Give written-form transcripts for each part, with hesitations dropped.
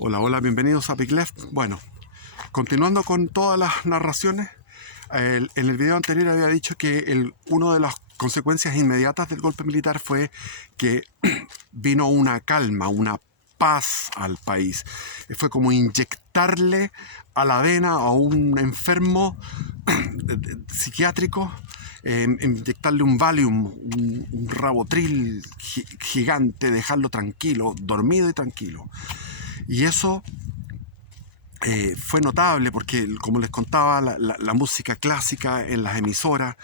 Hola, hola, bienvenidos a Big Left. Bueno, continuando con todas las narraciones, en el video anterior había dicho que una de las consecuencias inmediatas del golpe militar fue que vino una calma, una paz al país. Fue como inyectarle a la vena a un enfermo psiquiátrico, inyectarle un Valium, un Rabotril gigante, dejarlo tranquilo, dormido y tranquilo. Y eso fue notable porque, como les contaba, la música clásica en las emisoras,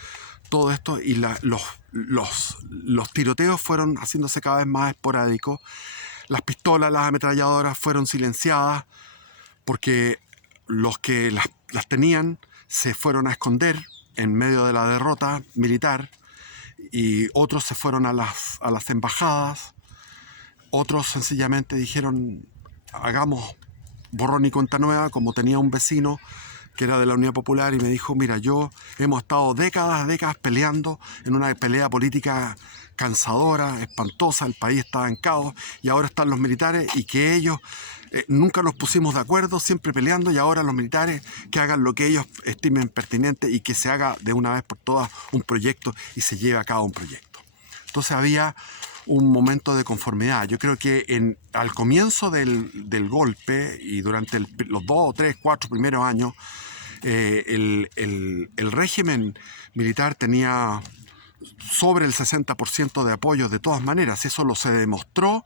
todo esto, y los tiroteos fueron haciéndose cada vez más esporádicos. Las pistolas, las ametralladoras fueron silenciadas porque los que las tenían se fueron a esconder en medio de la derrota militar, y otros se fueron a las embajadas. Otros sencillamente dijeron: hagamos borrón y cuenta nueva. Como tenía un vecino que era de la Unidad Popular y me dijo: mira, hemos estado décadas peleando en una pelea política cansadora, espantosa, el país estaba en caos, y ahora están los militares, y que ellos nunca nos pusimos de acuerdo, siempre peleando, y ahora los militares que hagan lo que ellos estimen pertinente y que se haga de una vez por todas un proyecto y se lleve a cabo un proyecto. Entonces había un momento de conformidad. Yo creo que al comienzo del golpe y durante los 2, 3, 4 primeros años, el régimen militar tenía sobre el 60% de apoyo de todas maneras. Eso se demostró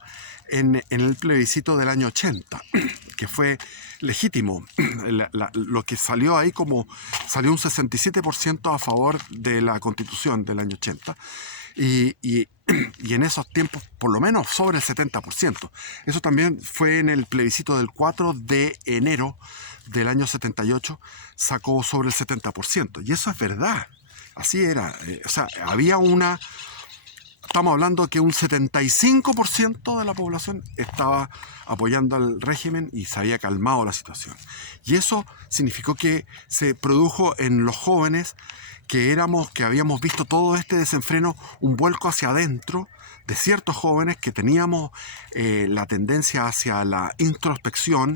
en el plebiscito del año 80, que fue legítimo. Lo que salió ahí, salió un 67% a favor de la Constitución del año 80. Y en esos tiempos, por lo menos sobre el 70%. Eso también fue en el plebiscito del 4 de enero del año 78, sacó sobre el 70%. Y eso es verdad. Así era. Estamos hablando que un 75% de la población estaba apoyando al régimen y se había calmado la situación. Y eso significó que se produjo en los jóvenes que habíamos visto todo este desenfreno, un vuelco hacia adentro de ciertos jóvenes que teníamos la tendencia hacia la introspección,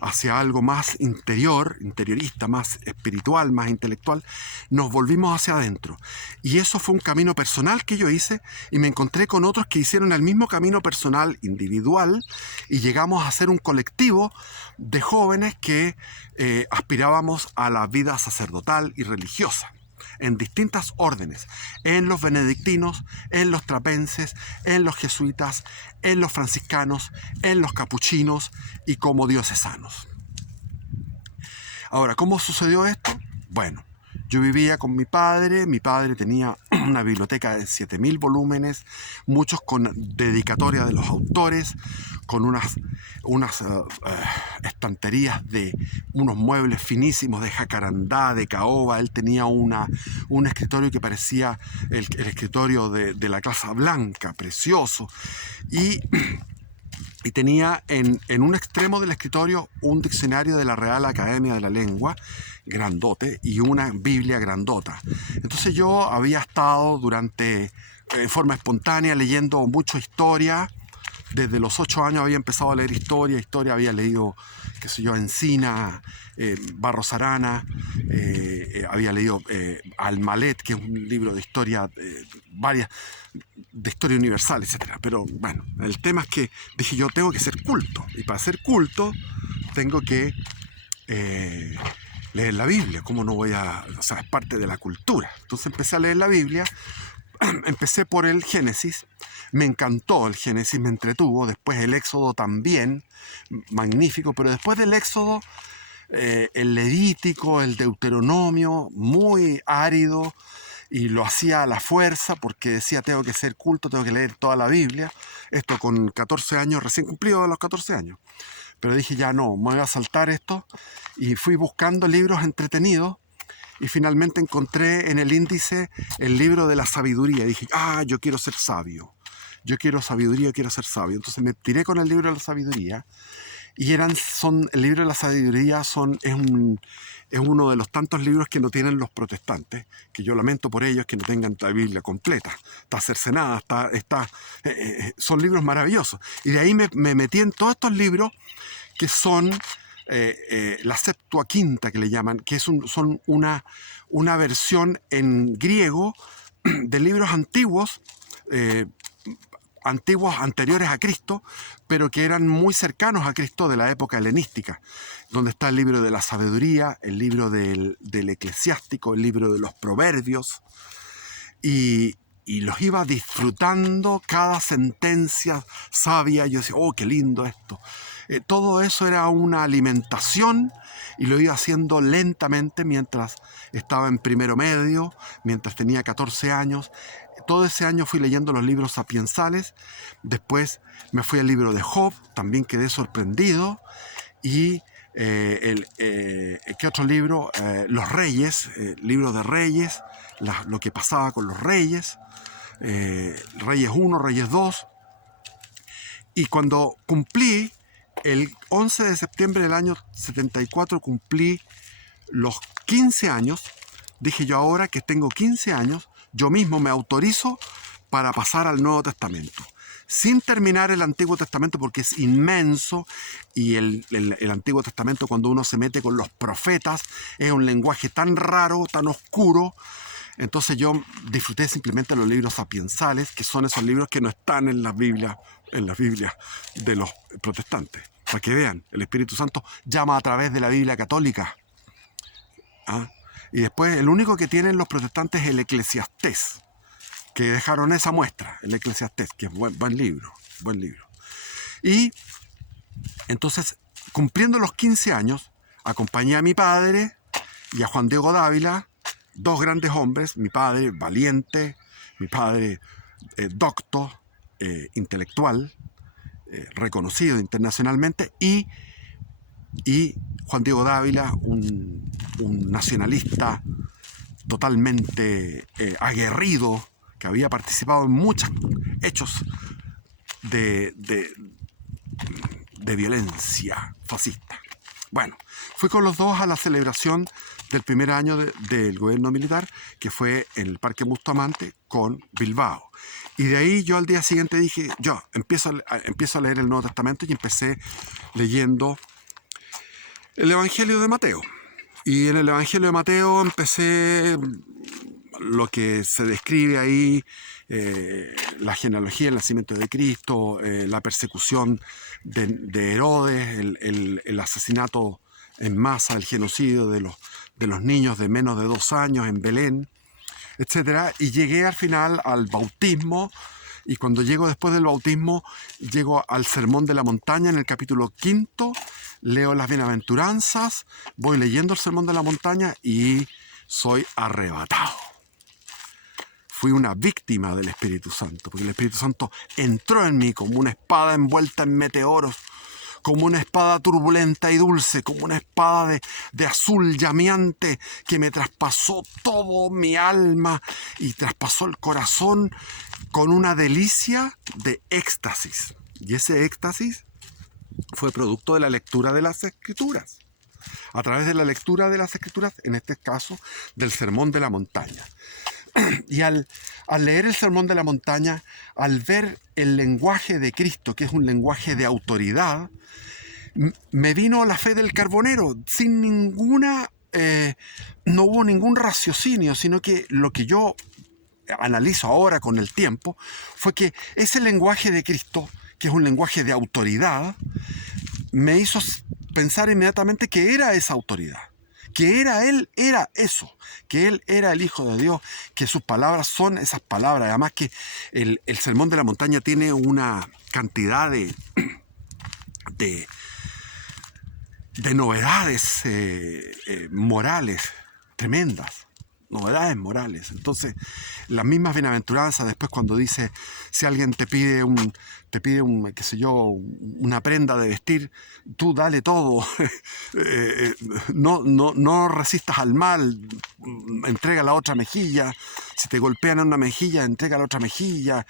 hacia algo más interiorista, más espiritual, más intelectual. Nos volvimos hacia adentro. Y eso fue un camino personal que yo hice, y me encontré con otros que hicieron el mismo camino personal, individual, y llegamos a ser un colectivo de jóvenes que aspirábamos a la vida sacerdotal y religiosa, en distintas órdenes, en los benedictinos, en los trapenses, en los jesuitas, en los franciscanos, en los capuchinos y como diocesanos. Ahora, ¿cómo sucedió esto? Bueno, yo vivía con mi padre tenía una biblioteca de 7.000 volúmenes, muchos con dedicatoria de los autores, con unas estanterías de unos muebles finísimos de jacarandá, de caoba. Él tenía un escritorio que parecía el escritorio de la Casa Blanca, precioso, y tenía en un extremo del escritorio un diccionario de la Real Academia de la Lengua, grandote, y una Biblia grandota. Entonces yo había estado en forma espontánea, leyendo mucho historia. Desde los 8 años había empezado a leer historia, había leído, qué sé yo, Encina, Barros Arana, había leído Almalet, que es un libro de historia, de historia universal, etcétera. Pero bueno, el tema es que dije: yo tengo que ser culto, y para ser culto tengo que leer la Biblia. ¿Cómo no voy a...? O sea, es parte de la cultura. Entonces empecé a leer la Biblia. Empecé por el Génesis. Me encantó el Génesis, me entretuvo. Después el Éxodo también, magnífico. Pero después del Éxodo, el Levítico, el Deuteronomio, muy árido, y lo hacía a la fuerza porque decía: tengo que ser culto, tengo que leer toda la Biblia. Esto con 14 años, recién cumplido los 14 años. Pero dije: ya no, me voy a saltar esto. Y fui buscando libros entretenidos, y finalmente encontré en el índice el libro de la sabiduría. Y dije: yo quiero ser sabio. Yo quiero sabiduría, quiero ser sabio. Entonces me tiré con el libro de la sabiduría. Y el libro de la sabiduría es uno de los tantos libros que no tienen los protestantes, que yo lamento por ellos que no tengan la Biblia completa. Está cercenada, son libros maravillosos. Y de ahí me metí en todos estos libros que son la Septuaginta, que le llaman, que son una versión en griego de libros antiguos, anteriores a Cristo, pero que eran muy cercanos a Cristo de la época helenística, donde está el libro de la sabiduría, el libro del eclesiástico, el libro de los proverbios, y los iba disfrutando cada sentencia sabia. Yo decía, oh, qué lindo esto. Todo eso era una alimentación y lo iba haciendo lentamente mientras estaba en primero medio, mientras tenía 14 años. Todo ese año fui leyendo los libros sapiensales, después me fui al libro de Job, también quedé sorprendido, y ¿qué otro libro? Los Reyes, libro de Reyes, lo que pasaba con los reyes, Reyes 1, Reyes 2, y cuando cumplí, el 11 de septiembre del año 74, cumplí los 15 años, dije yo ahora que tengo 15 años, yo mismo me autorizo para pasar al Nuevo Testamento, sin terminar el Antiguo Testamento porque es inmenso y el Antiguo Testamento, cuando uno se mete con los profetas, es un lenguaje tan raro, tan oscuro. Entonces yo disfruté simplemente los libros sapiensales, que son esos libros que no están en las Biblias de los protestantes. Para que vean, el Espíritu Santo llama a través de la Biblia católica. ¿Ah? Y después el único que tienen los protestantes es el Eclesiastés, que dejaron esa muestra, el Eclesiastés, que es buen libro. Y entonces, cumpliendo los 15 años, acompañé a mi padre y a Juan Diego Dávila, dos grandes hombres, mi padre valiente, mi padre docto, intelectual, reconocido internacionalmente, y Juan Diego Dávila, un nacionalista totalmente aguerrido, que había participado en muchos hechos de violencia fascista. Bueno, fui con los dos a la celebración del primer año del gobierno militar, que fue en el Parque Bustamante con Bilbao. Y de ahí yo al día siguiente dije, yo empiezo a leer el Nuevo Testamento, y empecé leyendo el Evangelio de Mateo. Y en el Evangelio de Mateo empecé lo que se describe ahí, la genealogía, el nacimiento de Cristo, la persecución de Herodes, el asesinato en masa, el genocidio de los niños de menos de 2 años en Belén, etc. Y llegué al final al bautismo, y cuando llego después del bautismo, llego al Sermón de la Montaña en el capítulo 5, leo las bienaventuranzas, voy leyendo el Sermón de la Montaña y soy arrebatado. Fui una víctima del Espíritu Santo, porque el Espíritu Santo entró en mí como una espada envuelta en meteoros, como una espada turbulenta y dulce, como una espada de azul llameante que me traspasó todo mi alma y traspasó el corazón con una delicia de éxtasis. Y ese éxtasis fue producto de la lectura de las Escrituras. A través de la lectura de las Escrituras, en este caso, del Sermón de la Montaña. Y al leer el Sermón de la Montaña, al ver el lenguaje de Cristo, que es un lenguaje de autoridad, me vino la fe del carbonero, sin no hubo ningún raciocinio, sino que lo que yo analizo ahora con el tiempo fue que ese lenguaje de Cristo, que es un lenguaje de autoridad, me hizo pensar inmediatamente que era esa autoridad, que Él era eso, que Él era el Hijo de Dios, que sus palabras son esas palabras. Además que el Sermón de la Montaña tiene una cantidad de novedades morales tremendas, novedades morales. Entonces, las mismas bienaventuranzas, después cuando dice, si alguien te pide qué sé yo, una prenda de vestir, tú dale todo, no resistas al mal, entrega la otra mejilla, si te golpean en una mejilla, entrega la otra mejilla.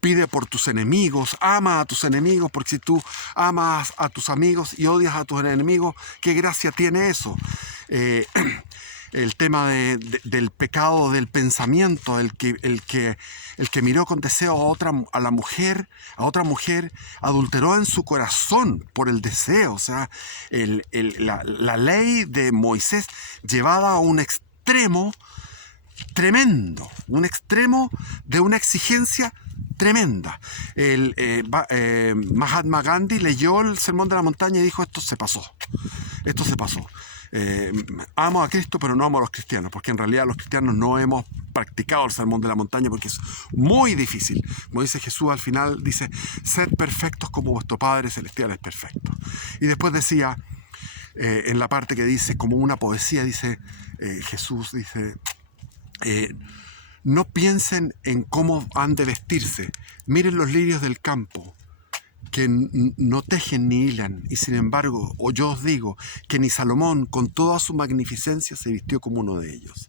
Pide por tus enemigos, ama a tus enemigos, porque si tú amas a tus amigos y odias a tus enemigos, ¿qué gracia tiene eso? el tema del pecado del pensamiento, el que miró con deseo a otra mujer, adulteró en su corazón por el deseo. O sea, la ley de Moisés llevada a un extremo tremendo, un extremo de una exigencia tremenda. Mahatma Gandhi leyó el Sermón de la Montaña y dijo: esto se pasó. Amo a Cristo, pero no amo a los cristianos, porque en realidad los cristianos no hemos practicado el Sermón de la Montaña porque es muy difícil. Como dice Jesús al final, dice: sed perfectos como vuestro Padre Celestial es perfecto. Y después decía, en la parte que dice, como una poesía, dice, Jesús dice, no piensen en cómo han de vestirse, miren los lirios del campo, que no tejen ni hilan, y sin embargo, yo os digo que ni Salomón con toda su magnificencia se vistió como uno de ellos.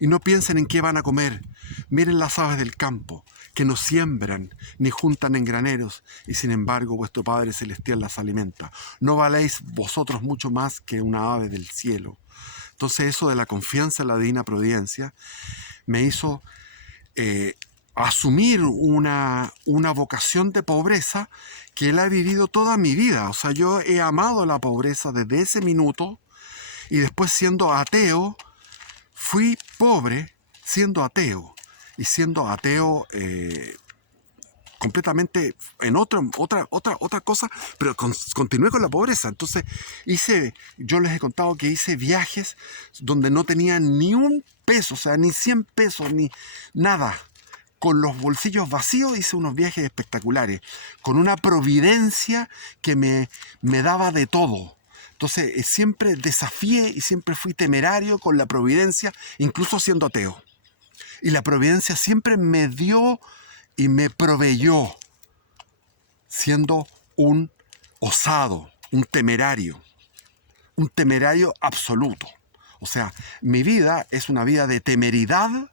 Y no piensen en qué van a comer, miren las aves del campo, que no siembran ni juntan en graneros, y sin embargo vuestro Padre Celestial las alimenta. ¿No valéis vosotros mucho más que una ave del cielo? Entonces eso de la confianza en la divina providencia me hizo asumir una vocación de pobreza que él ha vivido toda mi vida. O sea, yo he amado la pobreza desde ese minuto, y después, siendo ateo, fui pobre siendo ateo, y siendo ateo completamente en otra cosa, pero continué con la pobreza. Entonces yo les he contado que hice viajes donde no tenía ni un peso, o sea, ni 100 pesos, ni nada. Con los bolsillos vacíos hice unos viajes espectaculares, con una providencia que me daba de todo. Entonces siempre desafié y siempre fui temerario con la providencia, incluso siendo ateo. Y la providencia siempre me dio y me proveyó, siendo un osado, un temerario absoluto. O sea, mi vida es una vida de temeridad,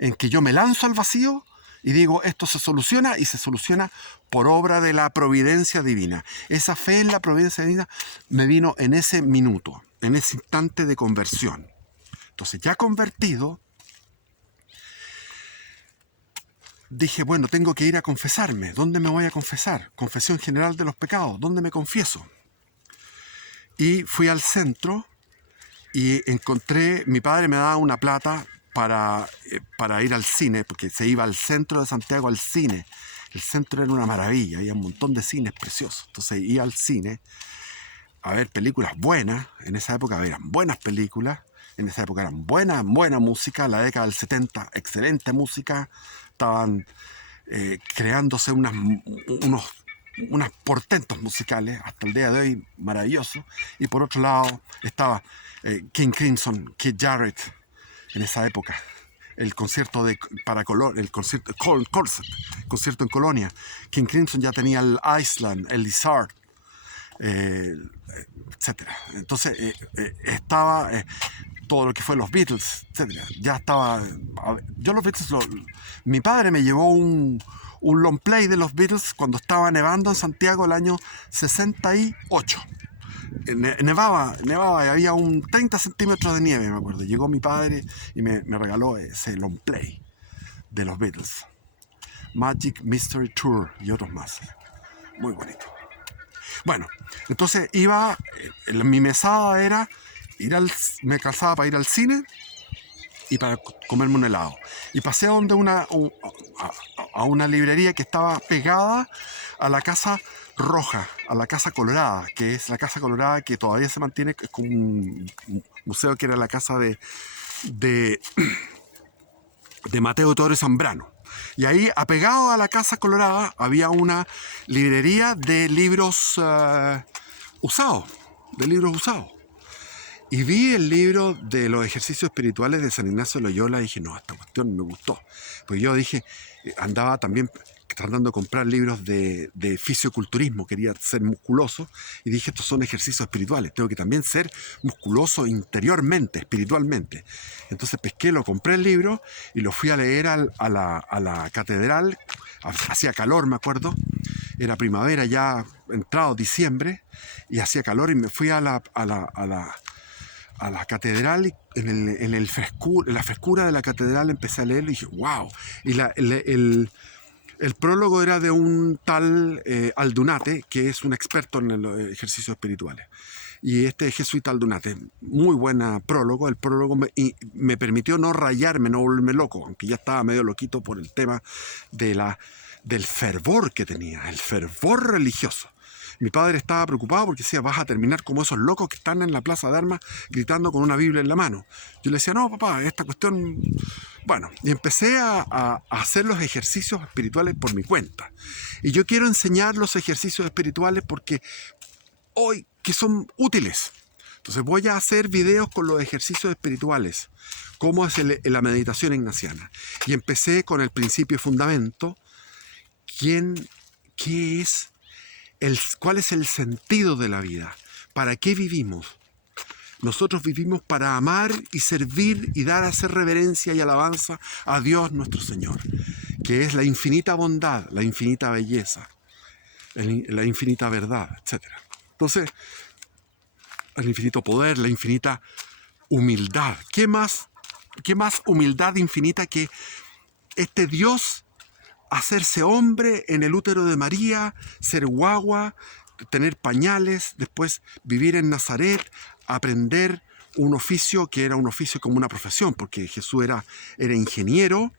en que yo me lanzo al vacío y digo, esto se soluciona, y se soluciona por obra de la providencia divina. Esa fe en la providencia divina me vino en ese minuto, en ese instante de conversión. Entonces, ya convertido, dije, bueno, tengo que ir a confesarme. ¿Dónde me voy a confesar? Confesión General de los Pecados. ¿Dónde me confieso? Y fui al centro y encontré, mi padre me daba una plata para ir al cine, porque se iba al centro de Santiago al cine. El centro era una maravilla, había un montón de cines preciosos. Entonces iba al cine a ver películas buenas. En esa época eran buenas películas, en esa época eran buena música. En la década del 70, excelente música. Estaban creándose unos portentos musicales, hasta el día de hoy maravillosos. Y por otro lado estaba King Crimson, Keith Jarrett, en esa época, el concierto para Color, el concierto en Colonia. King Crimson ya tenía el Island, el Lizard, etcétera. Entonces estaba todo lo que fue los Beatles, etcétera. Ya estaba. Yo los Beatles, mi padre me llevó un long play de los Beatles cuando estaba nevando en Santiago el año 68. Nevaba y había un 30 centímetros de nieve, me acuerdo. Llegó mi padre y me regaló ese long play de los Beatles, Magic Mystery Tour y otros más. Muy bonito. Bueno, entonces mi mesada era me calzaba para ir al cine y para comerme un helado. Y pasé a una librería que estaba pegada a la Casa Roja, a la Casa Colorada, que es la Casa Colorada que todavía se mantiene, es como un museo, que era la casa de Mateo Torres Zambrano. Y ahí, apegado a la Casa Colorada, había una librería de libros usados. Y vi el libro de los ejercicios espirituales de San Ignacio de Loyola y dije, no, esta cuestión me gustó. Pues yo dije, andaba también tratando de comprar libros de fisioculturismo, quería ser musculoso, y dije, estos son ejercicios espirituales, tengo que también ser musculoso interiormente, espiritualmente. Entonces compré el libro y lo fui a leer a la catedral. Hacía calor, me acuerdo, era primavera, ya entrado diciembre, y hacía calor, y me fui a la a la catedral y en la frescura de la catedral empecé a leer y dije, wow. Y el prólogo era de un tal Aldunate, que es un experto en los ejercicios espirituales. Y este jesuita Aldunate, muy buena prólogo. El prólogo me permitió no rayarme, no volverme loco, aunque ya estaba medio loquito por el tema del fervor que tenía, el fervor religioso. Mi padre estaba preocupado porque decía, vas a terminar como esos locos que están en la plaza de armas gritando con una Biblia en la mano. Yo le decía, no, papá, esta cuestión... Bueno, y empecé a hacer los ejercicios espirituales por mi cuenta. Y yo quiero enseñar los ejercicios espirituales porque hoy que son útiles. Entonces voy a hacer videos con los ejercicios espirituales, cómo es la meditación ignaciana. Y empecé con el principio y fundamento. ¿Qué es? ¿Cuál es el sentido de la vida? ¿Para qué vivimos? Nosotros vivimos para amar y servir y dar a hacer reverencia y alabanza a Dios nuestro Señor, que es la infinita bondad, la infinita belleza, la infinita verdad, etc. Entonces, el infinito poder, la infinita humildad. ¿Qué más humildad infinita que este Dios hacerse hombre en el útero de María, ser guagua, tener pañales, después vivir en Nazaret, aprender un oficio que era un oficio como una profesión, porque Jesús era ingeniero,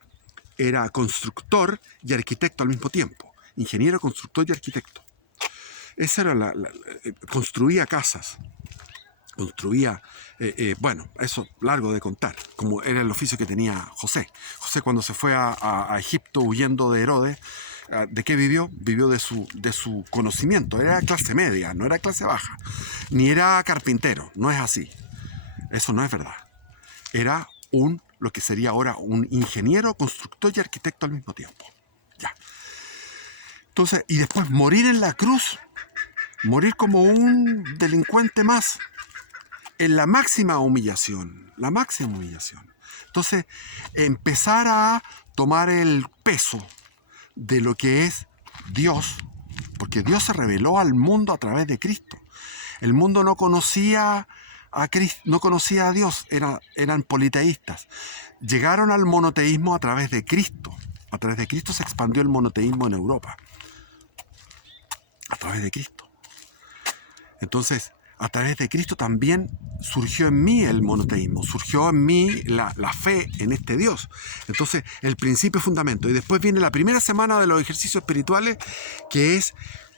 era constructor y arquitecto al mismo tiempo. Ingeniero, constructor y arquitecto. Esa era construía casas, construía, bueno, eso largo de contar, como era el oficio que tenía José. José, cuando se fue a Egipto huyendo de Herodes, ¿de qué vivió? Vivió de su conocimiento. Era clase media, no era clase baja, ni era carpintero, no es así. Eso no es verdad. Era lo que sería ahora un ingeniero, constructor y arquitecto al mismo tiempo. Ya. Entonces, y después morir en la cruz, morir como un delincuente más, en la máxima humillación, la máxima humillación. Entonces, empezar a tomar el peso de lo que es Dios, porque Dios se reveló al mundo a través de Cristo. El mundo no conocía a Cristo, no conocía a Dios, eran politeístas. Llegaron al monoteísmo a través de Cristo. A través de Cristo se expandió el monoteísmo en Europa. A través de Cristo. Entonces, a través de Cristo también surgió en mí el monoteísmo, surgió en mí la fe en este Dios. Entonces, el principio y fundamento. Y después viene la primera semana de los ejercicios espirituales, que es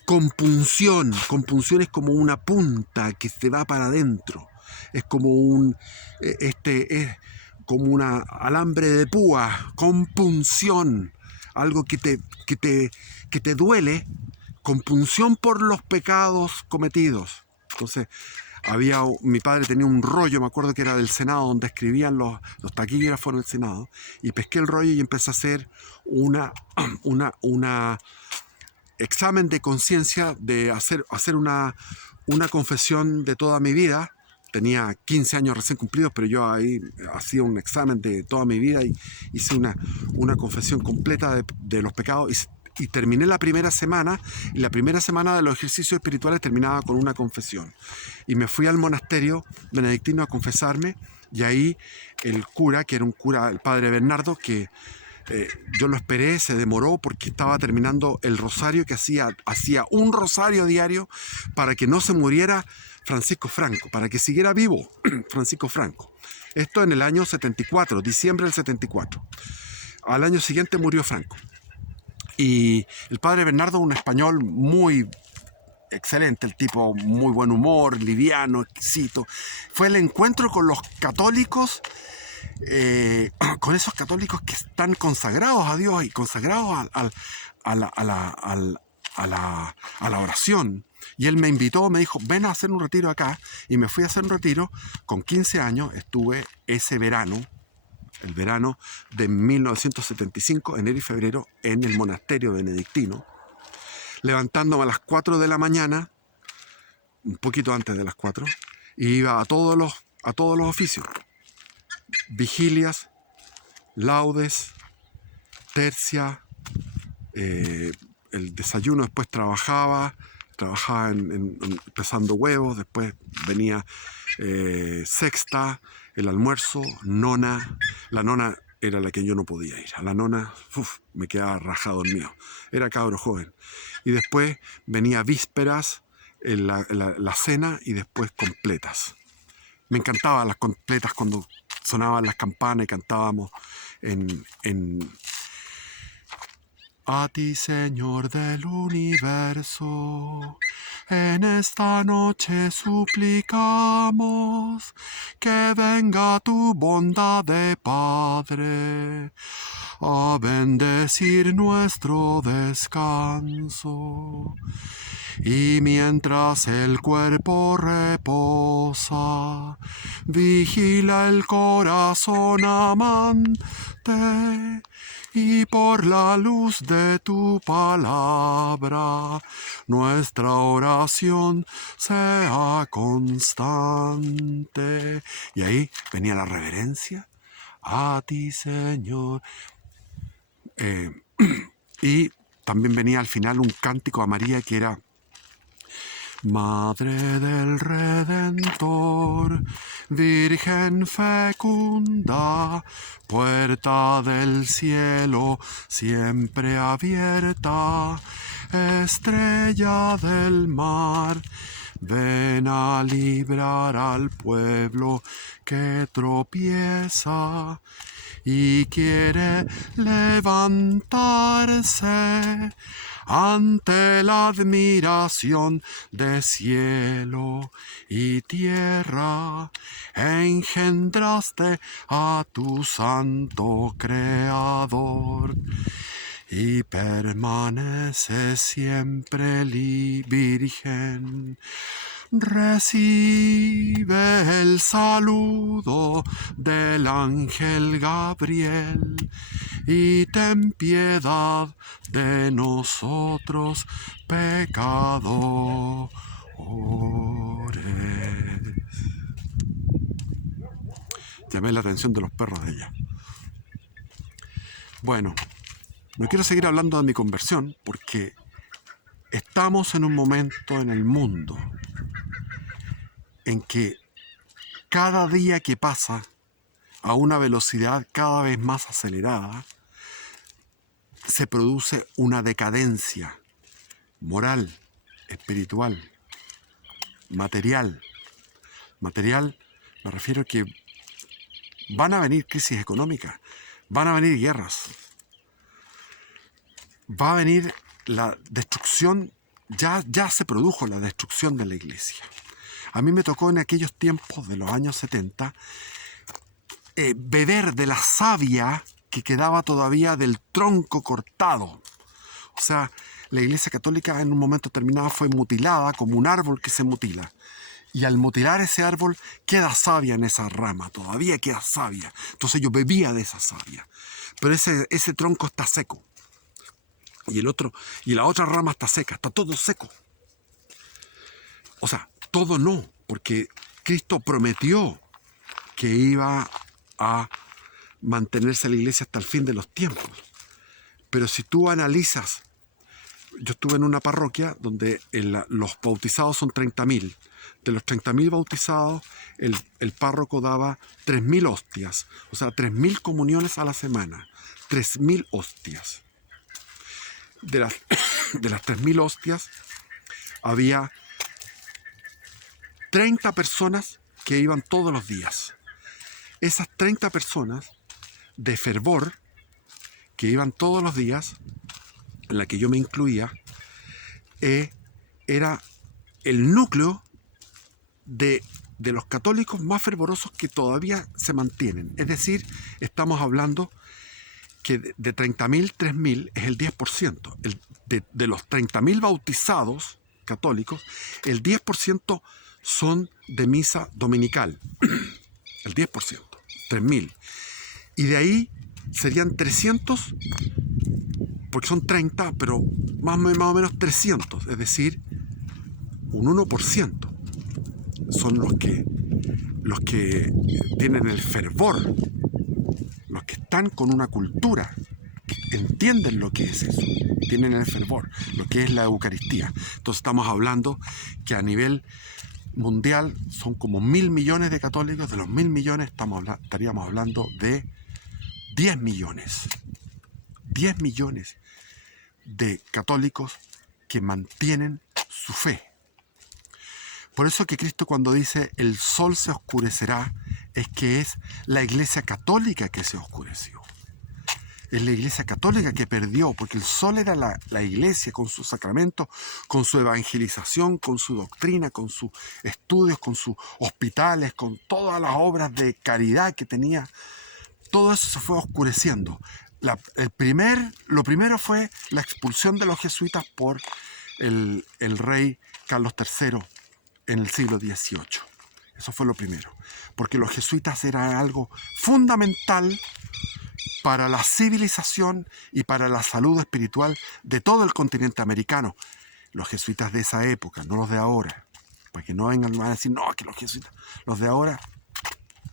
compunción. Compunción es como una punta que se va para adentro. Es como es como una alambre de púa, compunción. Algo que te duele, compunción por los pecados cometidos. Entonces, mi padre tenía un rollo, me acuerdo que era del Senado, donde escribían los taquígrafos en el Senado, y pesqué el rollo y empecé a hacer una examen de conciencia, de hacer una confesión de toda mi vida. Tenía 15 años recién cumplidos, pero yo ahí hacía un examen de toda mi vida y hice una confesión completa de los pecados. Y terminé la primera semana, y la primera semana de los ejercicios espirituales terminaba con una confesión. Y me fui al monasterio benedictino a confesarme, y ahí el cura, que era un cura, el padre Bernardo, que yo lo esperé, se demoró porque estaba terminando el rosario, que hacía un rosario diario para que no se muriera Francisco Franco, para que siguiera vivo Francisco Franco. Esto en el año 74, diciembre del 74. Al año siguiente murió Franco. Y el padre Bernardo, un español muy excelente, el tipo, muy buen humor, liviano, exquisito. Fue el encuentro con los católicos, con esos católicos que están consagrados a Dios y consagrados a la oración. Y él me invitó, me dijo, ven a hacer un retiro acá. Y me fui a hacer un retiro. Con 15 años estuve ese verano, el verano de 1975, enero y febrero, en el monasterio benedictino, levantándome a las 4 de la mañana, un poquito antes de las 4, y iba a todos los oficios, vigilias, laudes, tercia, el desayuno, después trabajaba trabajaba pesando huevos, después venía sexta, el almuerzo, nona. La nona era la que yo no podía ir. A la nona, me quedaba rajado el mío. Era cabro joven. Y después venía vísperas, la cena y después completas. Me encantaban las completas cuando sonaban las campanas y cantábamos en A ti, Señor del universo, en esta noche suplicamos que venga tu bondad de Padre a bendecir nuestro descanso. Y mientras el cuerpo reposa, vigila el corazón amante, y por la luz de tu palabra, nuestra oración sea constante. Y ahí venía la reverencia. A ti, Señor. Y también venía al final un cántico a María que era: Madre del Redentor, Virgen fecunda, puerta del cielo siempre abierta, estrella del mar, ven a librar al pueblo que tropieza y quiere levantarse ante la admiración de cielo y tierra. Engendraste a tu santo Creador y permanece siempre virgen. Recibe el saludo del ángel Gabriel y ten piedad de nosotros pecadores. Llamé la atención de los perros de ella. Bueno, no quiero seguir hablando de mi conversión porque estamos en un momento en el mundo en que cada día que pasa a una velocidad cada vez más acelerada, se produce una decadencia moral, espiritual, material. Material, me refiero a que van a venir crisis económicas, van a venir guerras, va a venir la destrucción, ya se produjo la destrucción de la iglesia. A mí me tocó en aquellos tiempos de los años 70 beber de la savia que quedaba todavía del tronco cortado. O sea, la Iglesia Católica en un momento determinado fue mutilada como un árbol que se mutila. Y al mutilar ese árbol queda savia en esa rama, todavía queda savia. Entonces yo bebía de esa savia. Pero ese tronco está seco. Y la otra rama está seca, está todo seco. O sea, todo no, porque Cristo prometió que iba a mantenerse la iglesia hasta el fin de los tiempos. Pero si tú analizas, yo estuve en una parroquia donde los bautizados son 30.000. De los 30.000 bautizados, el párroco daba 3.000 hostias, o sea, 3.000 comuniones a la semana, 3.000 hostias. De las 3.000 hostias, había 30 personas que iban todos los días. Esas 30 personas de fervor que iban todos los días, en la que yo me incluía, era el núcleo de los católicos más fervorosos que todavía se mantienen. Es decir, estamos hablando que de 30.000, 3.000 es el 10%. De los 30.000 bautizados católicos, el 10% son de misa dominical. El 10%, 3.000. Y de ahí serían 300, porque son 30, pero más o menos 300, es decir, un 1% son los que tienen el fervor, los que están con una cultura, entienden lo que es eso, tienen el fervor, lo que es la Eucaristía. Entonces estamos hablando que a nivel mundial son como 1.000 millones de católicos. De los 1.000 millones estaríamos hablando de 10 millones. 10 millones de católicos que mantienen su fe. Por eso que Cristo, cuando dice el sol se oscurecerá, es que es la Iglesia católica que se oscureció. Es la Iglesia católica que perdió, porque el sol era la Iglesia con sus sacramentos, con su evangelización, con su doctrina, con sus estudios, con sus hospitales, con todas las obras de caridad que tenía. Todo eso se fue oscureciendo. Lo primero fue la expulsión de los jesuitas por el rey Carlos III en el siglo XVIII. Eso fue lo primero, porque los jesuitas eran algo fundamental para la civilización y para la salud espiritual de todo el continente americano. Los jesuitas de esa época, no los de ahora, para que no vengan a decir, no, que los jesuitas, los de ahora,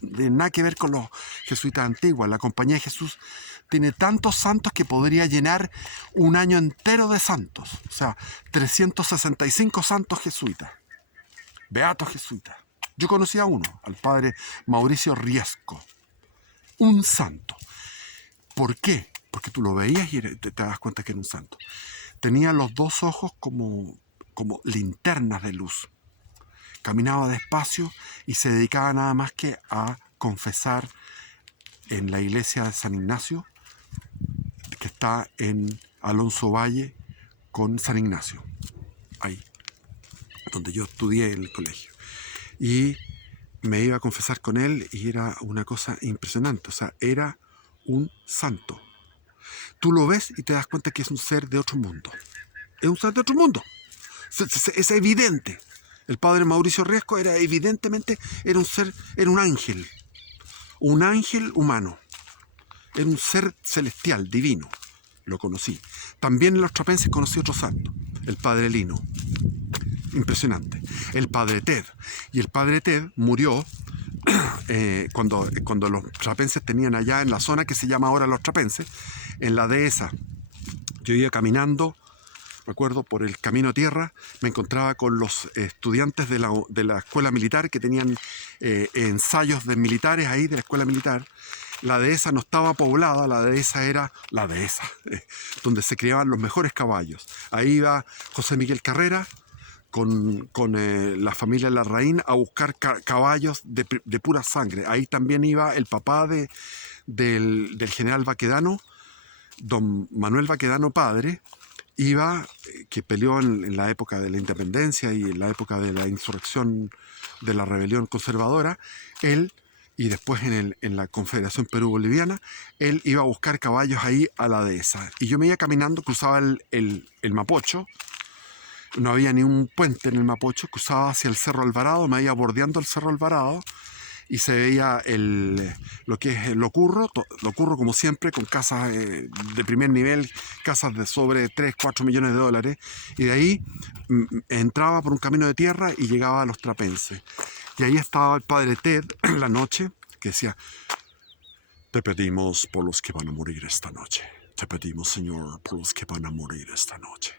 de nada que ver con los jesuitas antiguos. La Compañía de Jesús tiene tantos santos que podría llenar un año entero de santos. O sea, 365 santos jesuitas, beatos jesuitas. Yo conocí a uno, al padre Mauricio Riesco, un santo. ¿Por qué? Porque tú lo veías y te das cuenta que era un santo. Tenía los dos ojos como linternas de luz. Caminaba despacio y se dedicaba nada más que a confesar en la iglesia de San Ignacio, que está en Alonso Valle con San Ignacio, ahí, donde yo estudié en el colegio. Y me iba a confesar con él y era una cosa impresionante. O sea, era un santo. Tú lo ves y te das cuenta que es un ser de otro mundo. Es un ser de otro mundo. Es evidente. El padre Mauricio Riesco era evidentemente, era un ángel humano. Era un ser celestial, divino. Lo conocí. También en los trapenses conocí otro santo, el padre Lino. Impresionante. El padre Ted. Y el padre Ted murió cuando los trapenses tenían allá en la zona que se llama ahora Los Trapenses, en la dehesa. Yo iba caminando, me acuerdo, por el camino a tierra, me encontraba con los estudiantes de la escuela militar que tenían ensayos de militares ahí, de la escuela militar. La dehesa no estaba poblada, la dehesa era la dehesa, donde se criaban los mejores caballos. Ahí iba José Miguel Carrera con la familia Larraín a buscar caballos de pura sangre. Ahí también iba el papá del general Baquedano, don Manuel Baquedano padre, que peleó en la época de la independencia y en la época de la insurrección de la rebelión conservadora. Él, y después en la Confederación Perú-Boliviana, él iba a buscar caballos ahí a la dehesa. Y yo me iba caminando, cruzaba el Mapocho. No había ni un puente en el Mapocho, cruzaba hacia el Cerro Alvarado, me iba bordeando el Cerro Alvarado y se veía lo que es Locurro como siempre, con casas de primer nivel, casas de sobre 3, 4 millones de dólares, y de ahí entraba por un camino de tierra y llegaba a Los Trapenses. Y ahí estaba el padre Ted en la noche, que decía, te pedimos por los que van a morir esta noche, te pedimos, Señor, por los que van a morir esta noche.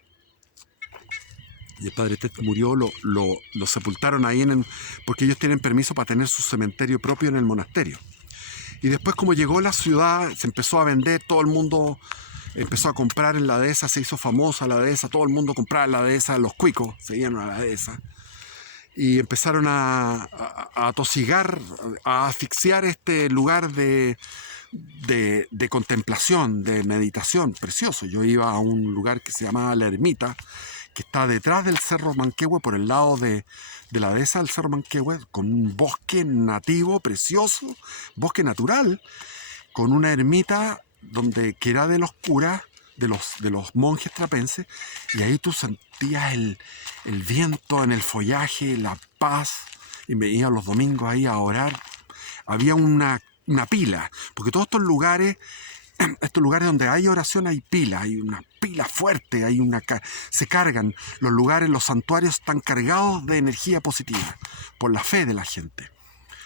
Y el padre Ted murió, lo sepultaron ahí porque ellos tienen permiso para tener su cementerio propio en el monasterio. Y después, como llegó la ciudad, se empezó a vender, todo el mundo empezó a comprar en la dehesa, se hizo famosa la dehesa, todo el mundo compraba en la dehesa, los cuicos se iban a la dehesa. Y empezaron a atosigar, a asfixiar este lugar de contemplación, de meditación, precioso. Yo iba a un lugar que se llamaba La Ermita, que está detrás del Cerro Manquehue, por el lado de la dehesa del Cerro Manquehue, con un bosque nativo precioso, bosque natural, con una ermita que era de los curas, de los monjes trapenses, y ahí tú sentías el viento en el follaje, la paz, y me iba los domingos ahí a orar. Había una pila, porque todos estos lugares donde hay oración hay pila, hay una pila fuerte, se cargan, los lugares, los santuarios están cargados de energía positiva, por la fe de la gente.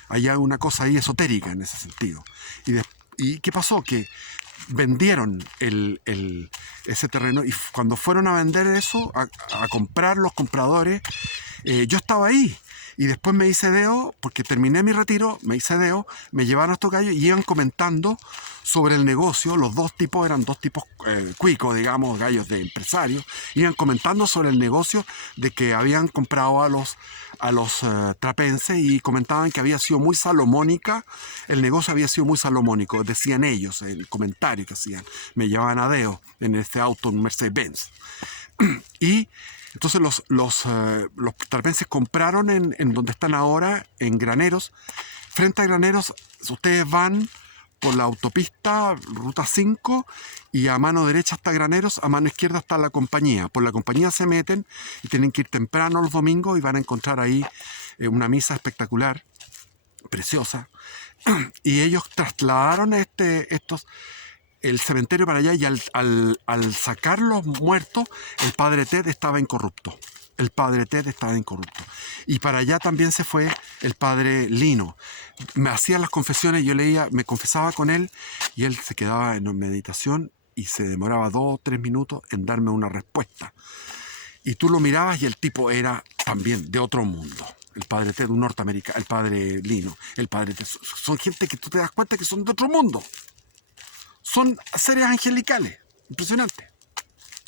Hay una cosa ahí esotérica en ese sentido. ¿Y qué pasó? Que vendieron ese terreno, y cuando fueron a vender eso, a comprar los compradores, yo estaba ahí. Y después me hice deo, porque terminé mi retiro, me hice deo, me llevaron a estos gallos y iban comentando sobre el negocio. Los dos tipos eran dos tipos cuicos, digamos, gallos de empresarios. Iban comentando sobre el negocio de que habían comprado a los trapenses, y comentaban que había sido muy salomónica, el negocio había sido muy salomónico, decían ellos, el comentario que hacían. Me llevaban a deo en este auto, un Mercedes-Benz. Y entonces los trapenses compraron en donde están ahora, en Graneros. Frente a Graneros, ustedes van por la autopista, ruta 5, y a mano derecha está Graneros, a mano izquierda está la compañía. Por la compañía se meten y tienen que ir temprano los domingos, y van a encontrar ahí una misa espectacular, preciosa. Y ellos trasladaron el cementerio para allá, y al sacar los muertos, el padre Ted estaba incorrupto. El padre Ted estaba incorrupto. Y para allá también se fue el padre Lino. Me hacía las confesiones, yo leía, me confesaba con él, y él se quedaba en meditación y se demoraba 2 o 3 minutos en darme una respuesta. Y tú lo mirabas y el tipo era también de otro mundo. El padre Ted, un norteamericano, el padre Lino, el padre Ted. Son gente que tú te das cuenta que son de otro mundo. Son seres angelicales. Impresionante.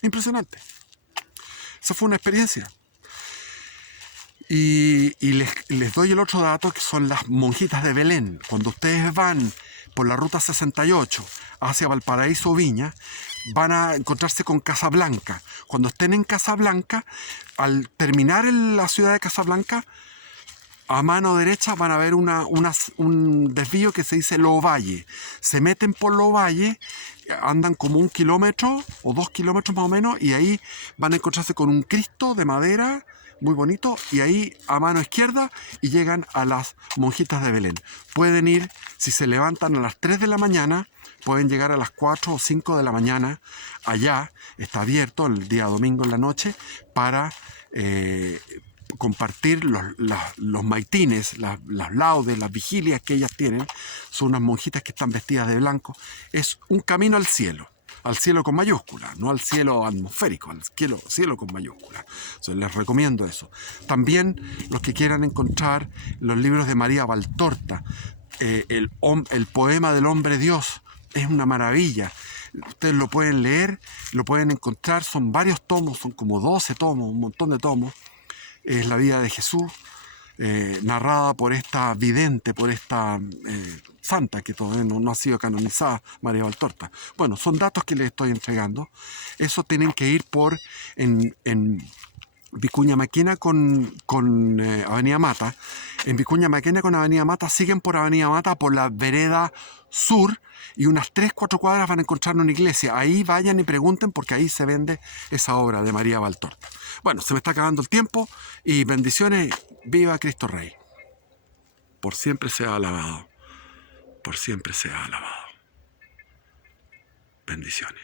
Impresionante. Esa fue una experiencia. Y les doy el otro dato, que son las monjitas de Belén. Cuando ustedes van por la ruta 68 hacia Valparaíso o Viña, van a encontrarse con Casablanca. Cuando estén en Casablanca, al terminar en la ciudad de Casablanca, a mano derecha van a ver un desvío que se dice Lovalle. Se meten por Lovalle, andan como 1 kilómetro o 2 kilómetros más o menos, y ahí van a encontrarse con un Cristo de madera muy bonito, y ahí a mano izquierda, y llegan a las monjitas de Belén. Pueden ir, si se levantan a las 3 de la mañana, pueden llegar a las 4 o 5 de la mañana. Allá está abierto el día domingo en la noche para compartir los maitines, las laudes, las vigilias que ellas tienen. Son unas monjitas que están vestidas de blanco. Es un camino al cielo con mayúscula, no al cielo atmosférico, al cielo con mayúscula. Entonces, les recomiendo eso. También los que quieran encontrar los libros de María Valtorta, el poema del hombre Dios, es una maravilla. Ustedes lo pueden leer, lo pueden encontrar, son varios tomos, son como 12 tomos, un montón de tomos. Es la vida de Jesús, narrada por esta vidente, por esta santa que todavía no ha sido canonizada, María Valtorta. Bueno, son datos que les estoy entregando. Eso tienen que ir en Vicuña Maquena con Avenida Mata. En Vicuña Maquena con Avenida Mata, siguen por Avenida Mata por la vereda sur, y unas 3-4 cuadras van a encontrar una iglesia. Ahí vayan y pregunten, porque ahí se vende esa obra de María Valtorta. Bueno, se me está acabando el tiempo, y bendiciones. Viva Cristo Rey. Por siempre sea alabado. Por siempre sea alabado. Bendiciones.